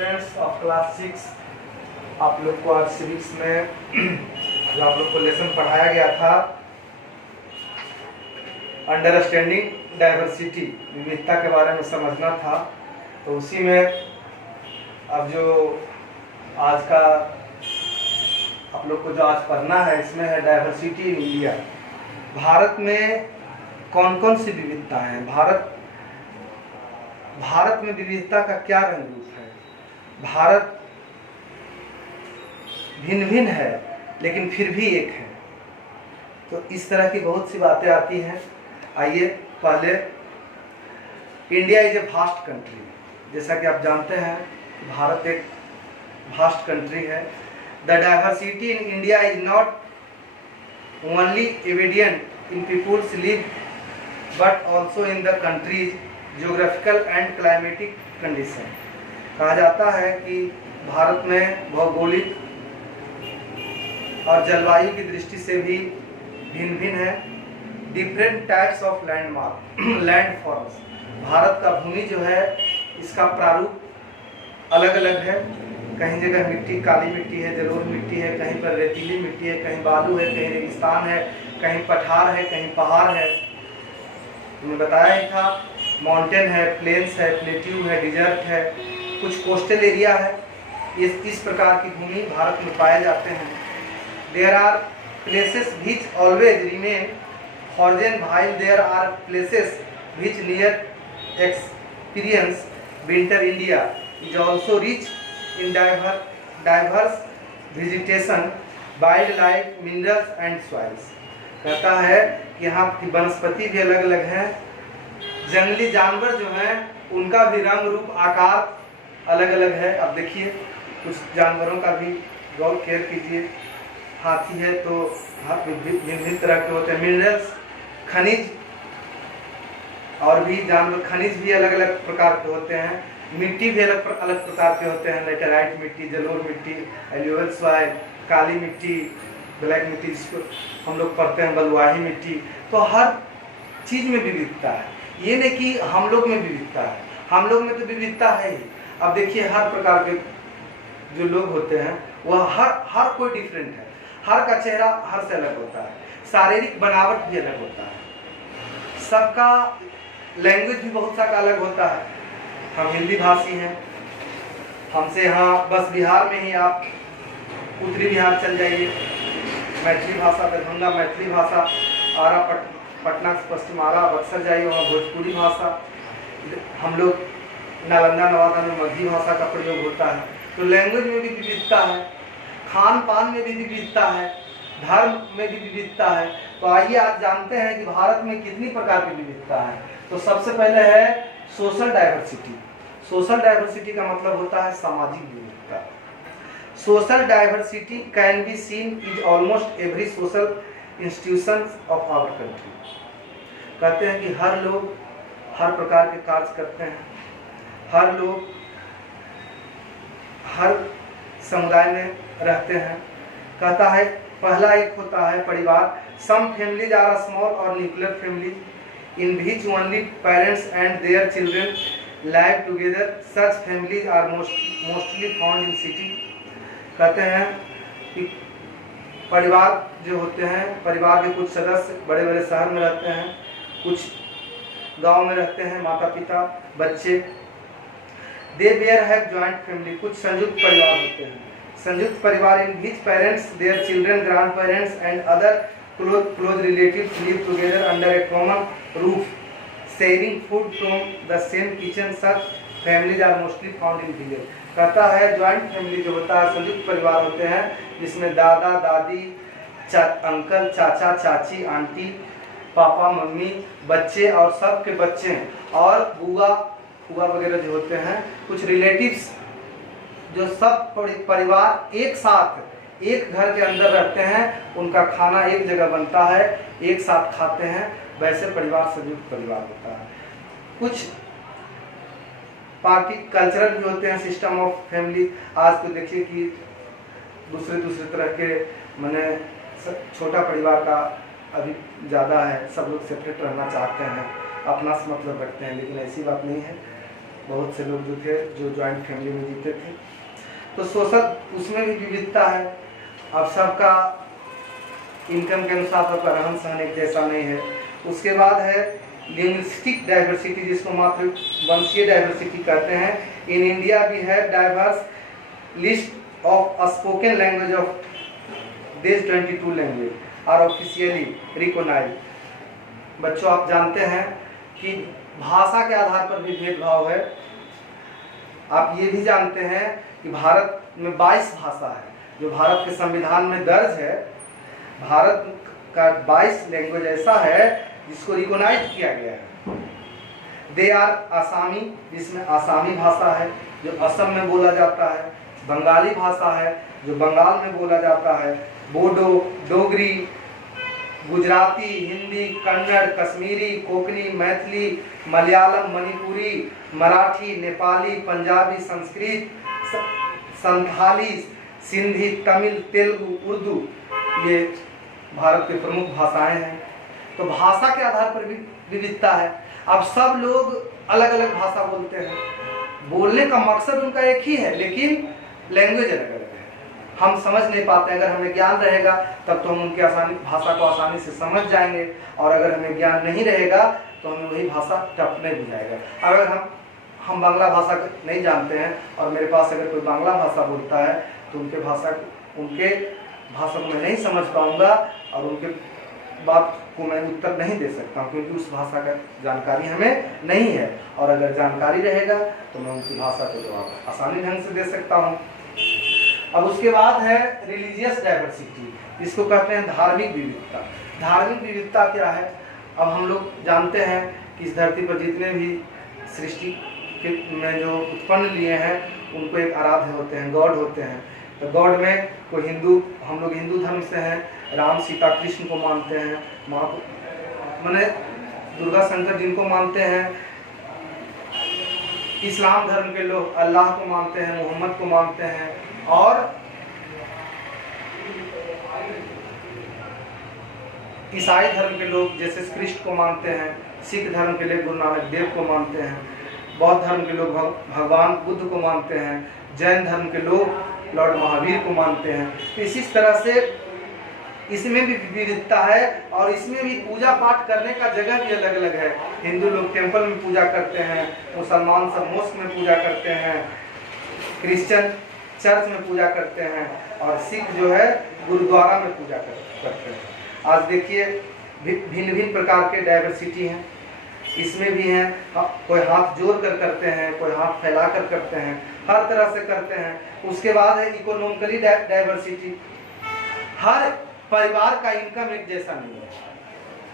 Students of class 6, आप लोग को आज सिविक्स में जो आप लोग को लेसन पढ़ाया गया था अंडरस्टैंडिंग डाइवर्सिटी, विविधता के बारे में समझना था। तो उसी में अब जो आज का आप लोग को जो आज पढ़ना है इसमें है डाइवर्सिटी इन इंडिया। भारत में कौन कौन सी विविधता है, भारत में विविधता का क्या रंग रूप है। भारत भिन्न भिन्न है लेकिन फिर भी एक है। तो इस तरह की बहुत सी बातें आती हैं। आइए पहले, India is a vast country. जैसा कि आप जानते हैं भारत एक वास्ट कंट्री है। The diversity in India is not only evident in people's live but also in the country's geographical and climatic condition. कहा जाता है कि भारत में भौगोलिक और जलवायु की दृष्टि से भी भिन्न भिन्न है। Different types of landforms, Bharat का भूमि जो है इसका प्रारूप अलग अलग है। कहीं जगह मिट्टी काली मिट्टी है, जलोढ़ मिट्टी है, कहीं पर रेतीली मिट्टी है, कहीं बालू है, कहीं रेगिस्तान है, कहीं पठार है, कहीं पहाड़ है। मैंने बताया ही था, माउंटेन है, प्लेन्स है, प्लेट्यू है, डिजर्ट है, कुछ कोस्टल एरिया है। इस प्रकार की भूमि भारत में पाए जाते हैं। There are places which always remain horizon while there are places which near experience winter. India is also rich in diverse vegetation, wild life, minerals and soils. कहता है कि यहाँ की वनस्पति भी अलग अलग हैं, जंगली जानवर जो हैं उनका भी रंग रूप आकार अलग अलग है। अब देखिए कुछ जानवरों का भी गौर केयर कीजिए। हाथी है तो भिन्न तरह के होते हैं। मिनरल्स, खनिज, और भी जानवर खनिज भी अलग अलग प्रकार के होते हैं। मिट्टी भी अलग प्रकार के होते हैं। लेटेराइट मिट्टी, जलोढ़ मिट्टी, एल्यूवल सॉइल, काली मिट्टी, ब्लैक मिट्टी जिसको हम लोग पढ़ते हैं बलुआही मिट्टी। तो हर चीज़ में विविधता है। ये नहीं कि हम लोग में विविधता है, हम लोग में तो विविधता है ही। अब देखिए हर प्रकार के जो लोग होते हैं वह हर कोई डिफरेंट है। हर का चेहरा हर से अलग होता है, शारीरिक बनावट भी अलग होता है, सबका लैंग्वेज भी बहुत सा का अलग होता है। हम हिंदी भाषी हैं, हमसे यहाँ बस बिहार में ही आप उत्तरी बिहार चल जाइए, मैथिली भाषा, दरभंगा मैथिली भाषा, आरा पटना पश्चिम आरा बक्सर जाइए वहाँ भोजपुरी भाषा। हम लोग नालंदा नवादा में मगही भाषा का प्रयोग होता है। तो लैंग्वेज में भी विविधता है, खान पान में भी विविधता है, धर्म में भी विविधता है। तो आइए आज जानते हैं कि भारत में कितनी प्रकार की विविधता है। तो सबसे पहले है सोशल डाइवर्सिटी। सोशल डाइवर्सिटी का मतलब होता है सामाजिक विविधता। Social diversity can be seen is almost every social institutions of our country. कहते हैं कि हर लोग हर प्रकार के कार्य करते हैं, हर लोग हर समुदाय में रहते हैं। कहता है पहला एक होता है परिवार। सम फैमिलीज आर स्मॉल और nuclear family in which only parents and their children live together. Such families are mostly found in city. कहते हैं कि परिवार जो होते हैं, परिवार के कुछ सदस्य बड़े बड़े शहर में रहते हैं, कुछ गांव में रहते हैं, माता पिता बच्चे। They bear have joint family, कुछ संयुक्त परिवार होते हैं। संयुक्त परिवार in which parents, their children, grandparents and other close relatives live together under a common roof, sharing food from the same kitchen. Such families are mostly found in village. कहता है joint family जो होता है, संयुक्त परिवार होते हैं जिसमें दादा दादी, अंकल, चाचा चाची, आंटी, पापा मम्मी, बच्चे और सबके बच्चे और बुआ वगैरह जो होते हैं, कुछ रिलेटिव्स जो सब परिवार एक साथ एक घर के अंदर रहते हैं, उनका खाना एक जगह बनता है, एक साथ खाते हैं, वैसे परिवार संयुक्त परिवार होता है। कुछ पार्टी कल्चरल भी होते हैं, सिस्टम ऑफ फैमिली। आज तो देखिए कि दूसरे तरह के माने छोटा परिवार का अभी ज़्यादा है, सब लोग सेपरेट रहना चाहते हैं, अपना से मतलब रखते हैं, लेकिन ऐसी बात नहीं है। बहुत से लोग जो थे जो ज्वाइंट फैमिली में जीते थे। तो सोशल उसमें भी विविधता है। अब सबका इनकम के अनुसार सबका रहन सहन एक जैसा नहीं है। उसके बाद है लिंग्विस्टिक डाइवर्सिटी, जिसको मातृवंशीय डाइवर्सिटी कहते हैं। In India we have diverse list of spoken language of this 22 language are officially recognised. बच्चों, आप जानते हैं कि भाषा के आधार पर भी भेदभाव है। आप ये भी जानते हैं कि भारत में 22 भाषा है, जो भारत के संविधान में दर्ज है। भारत का 22 लैंग्वेज ऐसा है जिसको रिकॉग्नाइज किया गया है। दे आर आसामी, जिसमें आसामी भाषा है जो असम में बोला जाता है, बंगाली भाषा है जो बंगाल में बोला जाता है, बोडो, डोगरी, गुजराती, हिंदी, कन्नड़, कश्मीरी, कोंकणी, मैथिली, मलयालम, मणिपुरी, मराठी, नेपाली, पंजाबी, संस्कृत, संथाली, सिंधी, तमिल, तेलुगु, उर्दू, ये भारत के प्रमुख भाषाएं हैं। तो भाषा के आधार पर भी विविधता है। अब सब लोग अलग अलग भाषा बोलते हैं, बोलने का मकसद उनका एक ही है, लेकिन लैंग्वेज अलग अलग है। हम समझ नहीं पाते। अगर हमें ज्ञान रहेगा तब तो हम उनकी भाषा को आसानी से समझ जाएंगे, और अगर हमें ज्ञान नहीं रहेगा तो हमें वही भाषा टपने भी जाएगा। अगर हम बांग्ला भाषा नहीं जानते हैं और मेरे पास अगर कोई बांग्ला भाषा बोलता है तो उनके भाषा को मैं नहीं समझ पाऊंगा, और उनके बात को मैं उत्तर नहीं दे सकता हूँ, क्योंकि उस भाषा का जानकारी हमें नहीं है। और अगर जानकारी रहेगा तो मैं उनकी भाषा को जवाब आसानी ढंग से दे सकता हूँ। अब उसके बाद है रिलीजियस डाइवर्सिटी, जिसको कहते हैं धार्मिक विविधता। धार्मिक विविधता क्या है? अब हम लोग जानते हैं कि इस धरती पर जितने भी सृष्टि में जो उत्पन्न लिए हैं उनको एक आराध्य होते हैं, गॉड होते हैं। तो गॉड में कोई हम लोग हिंदू धर्म से हैं, राम सीता कृष्ण को मानते हैं, माने दुर्गा शंकर जिनको मानते हैं। इस्लाम धर्म के लोग अल्लाह को मानते हैं, मोहम्मद को मानते हैं। और ईसाई धर्म के लोग जैसे कृष्ण को मानते हैं, सिख धर्म के लोग गुरु नानक देव को मानते हैं, बौद्ध धर्म के लोग भगवान बुद्ध को मानते हैं, जैन धर्म के लोग लॉर्ड महावीर को मानते हैं। तो इसी तरह से इसमें भी विविधता है, और इसमें भी पूजा पाठ करने का जगह भी अलग अलग है। हिंदू लोग टेंपल में पूजा करते हैं, मुसलमान सब मॉस्क में पूजा करते हैं, क्रिश्चियन चर्च में पूजा करते हैं, और सिख जो है गुरुद्वारा में पूजा करते हैं। आज देखिए भिन्न भिन्न प्रकार के डाइवर्सिटी हैं, इसमें भी हैं। कोई हाथ जोड़ कर करते हैं, कोई हाथ फैला कर करते हैं, हर तरह से करते हैं। उसके बाद है इकोनॉमिकली डाइवर्सिटी। हर परिवार का इनकम एक जैसा नहीं है,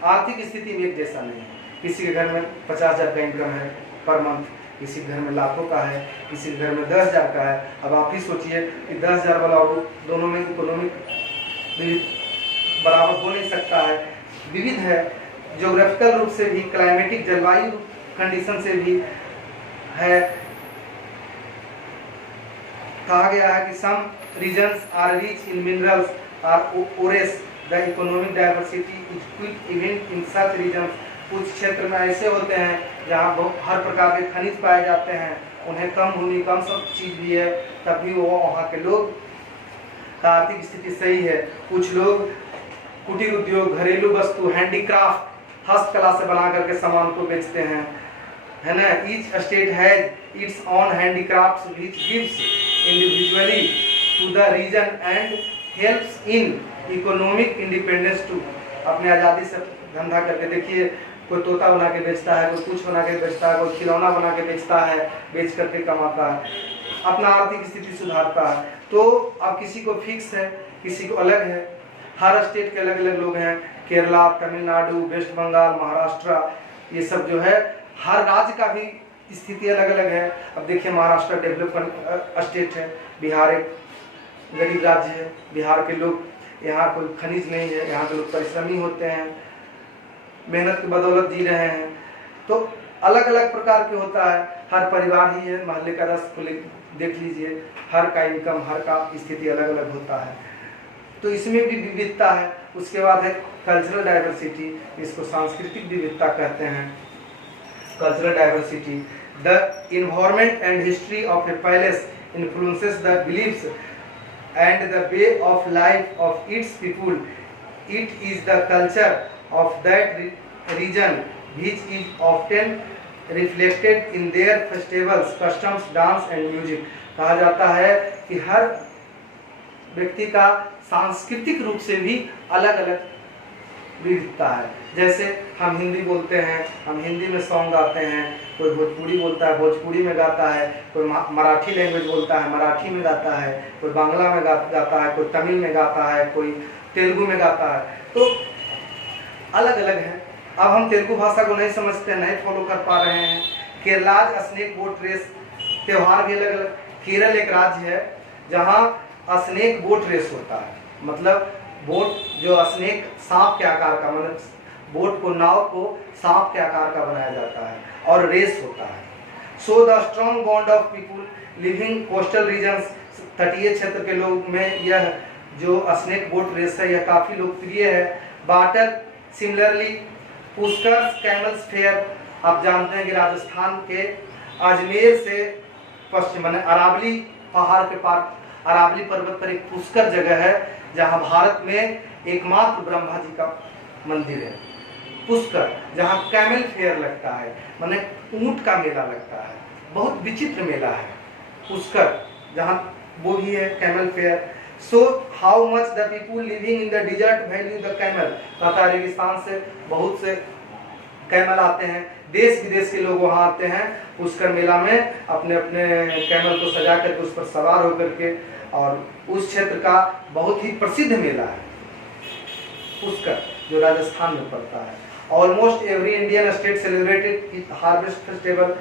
आर्थिक स्थिति भी एक जैसा नहीं है। किसी के घर में 50,000 का इनकम है पर मंथ, किसी घर में लाखों का है, किसी घर में 10,000 का है। अब आप ही सोचिए कि 10,000 वाला और दोनों में इकोनॉमिक बराबर हो नहीं सकता है, विविध है। ज्योग्राफिकल रूप से भी, क्लाइमेटिक जलवायु कंडीशन से भी है। कहा गया है कि some regions are rich in minerals are ores the economic diversity is quick event in such regions. कुछ क्षेत्र में ऐसे होते हैं जहाँ हर प्रकार के खनिज पाए जाते हैं, उन्हें कम भूमि कम सब चीज़ भी है, तब भी वो वहाँ के लोग का आर्थिक स्थिति सही है। कुछ लोग कुटीर उद्योग, घरेलू वस्तु, हैंडीक्राफ्ट, हस्तकला से बना करके सामान को बेचते हैं, है ना। Each state has its own handicrafts which gives individually to the region and helps in economic independence to. अपने आज़ादी से धंधा करके देखिए, कोई तोता बना के बेचता है, कोई कुछ बना के बेचता है, कोई खिलौना बना के बेचता है, बेच करके कमाता है, अपना आर्थिक स्थिति सुधारता है। तो अब किसी को फिक्स है, किसी को अलग है। हर स्टेट के अलग अलग लोग हैं। केरला, तमिलनाडु, वेस्ट बंगाल, महाराष्ट्र, ये सब जो है हर राज्य का भी स्थिति अलग अलग है। अब देखिए महाराष्ट्र डेवलपमेंट स्टेट है, बिहार एक गरीब राज्य है। बिहार के लोग, यहाँ कोई खनिज नहीं है, यहाँ के लोग परिश्रमी होते हैं, मेहनत की बदौलत जी रहे हैं। तो अलग अलग प्रकार के होता है। हर परिवार ही है, मोहल्ले का रस को देख लीजिए, हर का इनकम, हर का स्थिति अलग अलग होता है। तो इसमें भी विविधता है। उसके बाद है कल्चरल डाइवर्सिटी, इसको सांस्कृतिक विविधता कहते हैं। Cultural diversity The environment and history of a palace influences the beliefs and the way of life of its people. It is the culture of that region which is often reflected in their festivals, customs, dance and music. कहा जाता है कि हर व्यक्ति का सांस्कृतिक रूप से भी अलग अलग विविधता है। जैसे हम हिंदी बोलते हैं, हम हिंदी में सॉन्ग गाते हैं, कोई भोजपुरी बोलता है, भोजपुरी में गाता है, कोई मराठी लैंग्वेज बोलता है, मराठी में गाता है, कोई बांग्ला में गाता है, कोई तमिल में गाता है, कोई तेलुगु में गाता है, तो अलग अलग है। अब हम तेलुगु भाषा को नहीं समझते, नहीं फॉलो कर पा रहे हैं। केरलाज स्नेक बोट रेस त्यौहार भी अलग अलग। केरल एक राज्य है जहाँ स्नेक बोट रेस होता है, मतलब बोट जो स्नेक सांप के आकार का, मतलब बोट को, नाव को सांप के आकार का बनाया जाता है और रेस होता है। So the strong bond of people living coastal regions, तटीय क्षेत्र के लोग में यह जो स्नेक बोट रेस है यह काफ़ी लोकप्रिय है। Water similarly Pushkar camels fair, आप जानते हैं कि राजस्थान के अजमेर से पश्चिम माने अरावली पहाड़ के पार, अरावली पर्वत पर एक पुष्कर जगह है जहां भारत में एकमात्र ब्रह्मा जी का मंदिर है। पुष्कर, जहां कैमल फेयर लगता है, माने ऊंट का मेला लगता है, बहुत विचित्र मेला है पुष्कर, जहां वो भी है camel fair. So how much the people living in the dessert value the camel, कहता रेगिस्तान से बहुत से कैमल आते हैं, देश विदेश के लोग वहां आते हैं पुष्कर मेला में, अपने अपने कैमल को सजा करके उस पर सवार होकर के, और उस क्षेत्र का बहुत ही प्रसिद्ध मेला है पुष्कर जो राजस्थान में पड़ता है। Almost every Indian state celebrated harvest festival.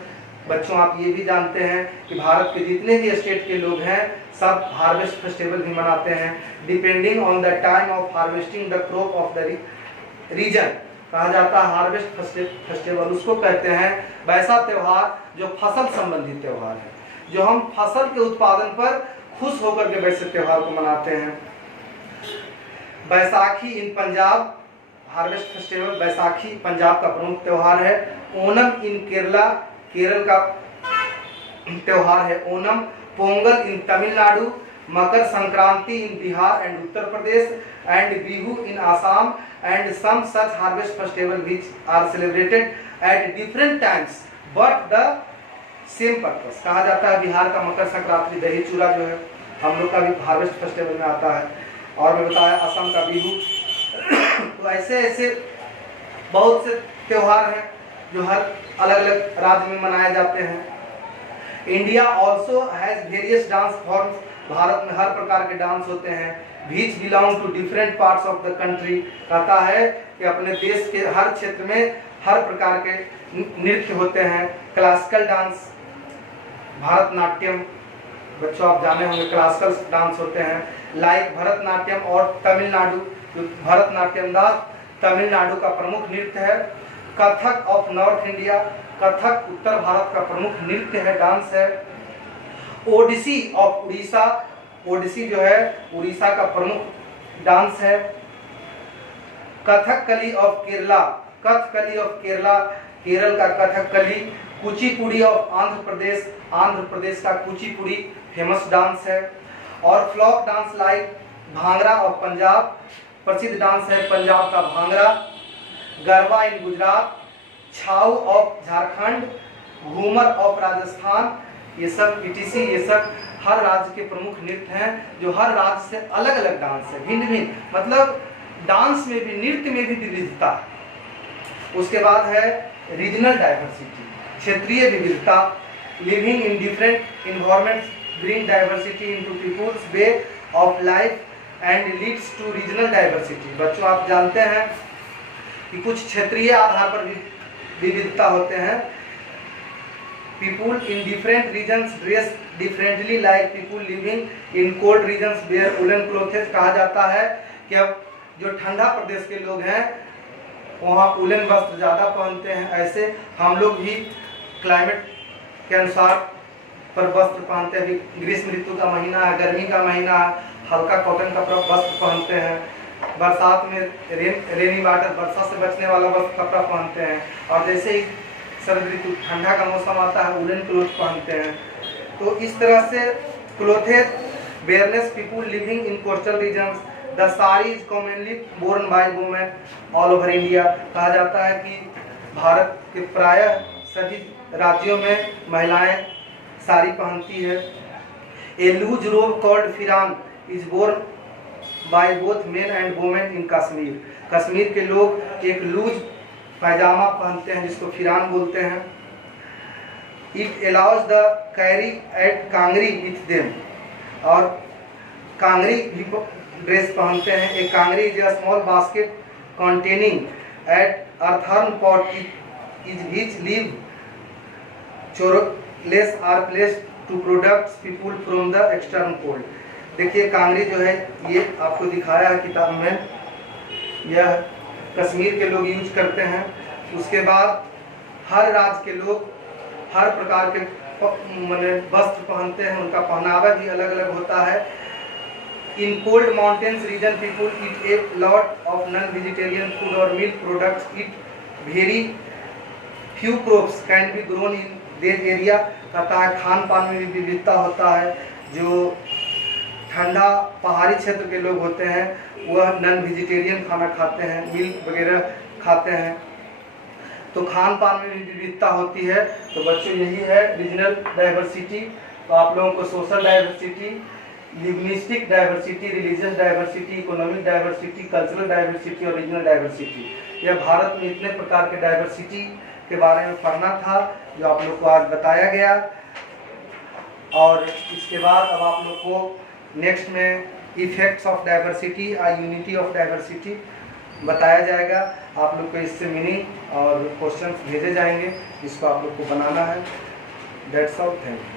बच्चों आप ये भी जानते हैं कि भारत के जितने भी स्टेट के लोग हैं सब हार्वेस्ट फेस्टिवल भी मनाते हैं, depending on the time of harvesting the crop of the region. कहा जाता है हार्वेस्ट फेस्टिवल उसको कहते हैं वैसा त्यौहार जो फसल संबंधी त्यौहार है, जो हम फसल के उत्पादन पर खुश होकर के वैसे त्यौहार को मनाते हैं। बैसाखी इन पंजाब, हार्वेस्ट फेस्टिवल बैसाखी पंजाब का प्रमुख त्यौहार है। ओनम इन केरला, केरल का त्यौहार है Onam. Pongal in Tamil Nadu, Makar Sankranti in Bihar and Uttar Pradesh, and Bihu in Assam, and some such harvest festival which are celebrated at different times but the same purpose. कहा जाता है बिहार का मकर संक्रांति, दही चूड़ा जो है हम लोग का भी हार्वेस्ट फेस्टिवल में आता है, और मैं बताया असम का बिहू। तो ऐसे ऐसे बहुत से त्यौहार हैं जो हर अलग अलग राज्य में मनाए जाते हैं। India also has various dance forms, भारत में हर प्रकार के डांस होते हैं। Which belong to different parts of the country, कहता है कि अपने देश के हर क्षेत्र में हर प्रकार के नृत्य होते हैं। क्लासिकल डांस, भारतनाट्यम, बच्चों आप जाने होंगे क्लासिकल डांस होते हैं, लाइक भरतनाट्यम और तमिलनाडु, भरतनाट्यम दास तमिलनाडु का प्रमुख नृत्य है। Kathak of north India, Kathak उत्तर भारत का प्रमुख नृत्य है, डांस है। ओडिसी ऑफ उड़ीसा, ओडिसी जो है उड़ीसा का प्रमुख डांस है। कथकली ऑफ केरला, कथकली ऑफ केरला, केरल का कथकली। कुचिपुड़ी ऑफ आंध्र प्रदेश, आंध्र प्रदेश का कुचिपुड़ी फेमस डांस है। और folk dance like Bhangra of Punjab, प्रसिद्ध डांस है पंजाब का Bhangra. Garba in Gujarat, Chhau of Jharkhand, Ghoomar of Rajasthan, ये सब पीटीसी, ये सब हर राज्य के प्रमुख नृत्य हैं जो हर राज्य से अलग अलग डांस है, भिन्न भिन्न, मतलब डांस में भी नृत्य में भी विविधता। उसके बाद है रीजनल डाइवर्सिटी, क्षेत्रीय विविधता। Living in different environments bring diversity into people's way of life and leads to regional diversity. बच्चों आप जानते हैं कि कुछ क्षेत्रीय आधार पर विविधता होते हैं। People in different regions dress differently like people living in cold regions wear woollen clothes. कहा जाता है कि अब जो ठंडा प्रदेश के लोग हैं वहाँ उलन वस्त्र ज़्यादा पहनते हैं, ऐसे हम लोग भी क्लाइमेट के अनुसार पर वस्त्र पहनते हैं। ग्रीष्म ऋतु का महीना है, गर्मी का महीना है, हल्का कॉटन का वस्त्र पहनते हैं। बरसात में रेनी वाटर, वर्षा से बचने वाला वस्त्र कपड़ा पहनते हैं। और जैसे ही शरद ऋतु ठंडा का मौसम आता है वुलन क्लोथ पहनते हैं। तो इस तरह से clothes wear less people living in coastal regions, the sari is commonly borne by women all over India. कहा जाता है कि भारत के प्रायः सभी राज्यों में महिलाएं साड़ी पहनती है। A loose robe called phiran is borne by both men and women in Kashmir. Kashmir के लोग एक लूज पैजामा पहनते हैं जिसको फिरान बोलते हैं। It allows the carry at kangri with them, और कांगरी भी ड्रेस पहनते हैं। एक kangri is a small basket containing at earthen pot is which leaf chorless are placed to protect people from the external cold। देखिए कांगरी जो है ये आपको दिखाया है किताब में, यह कश्मीर के लोग यूज करते हैं। उसके बाद हर राज्य के लोग हर प्रकार के वस्त्र पहनते हैं, उनका पहनावा भी अलग अलग होता है। In cold mountains region, people eat a lot of non-vegetarian food or milk products. Eat very few crops can be grown in their area। कहता है खान पान में भी विविधता होता है। जो ठंडा पहाड़ी क्षेत्र के लोग होते हैं वह नॉन वेजिटेरियन खाना खाते हैं, मिल्क वगैरह खाते हैं, तो खान पान में भी विविधता होती है। तो बच्चों यही है रीजनल डाइवर्सिटी। तो आप लोगों को social diversity, linguistic diversity, religious diversity, economic diversity, cultural diversity और रीजनल डाइवर्सिटी, यह भारत में इतने प्रकार के डाइवर्सिटी के बारे में पढ़ना था जो आप लोग को आज बताया गया। और इसके बाद अब आप लोग को नेक्स्ट में इफेक्ट्स ऑफ डाइवर्सिटी और यूनिटी ऑफ डाइवर्सिटी बताया जाएगा। आप लोग को इससे मीनिंग और क्वेश्चंस भेजे जाएंगे जिसको आप लोग को बनाना है। That's all, thank you.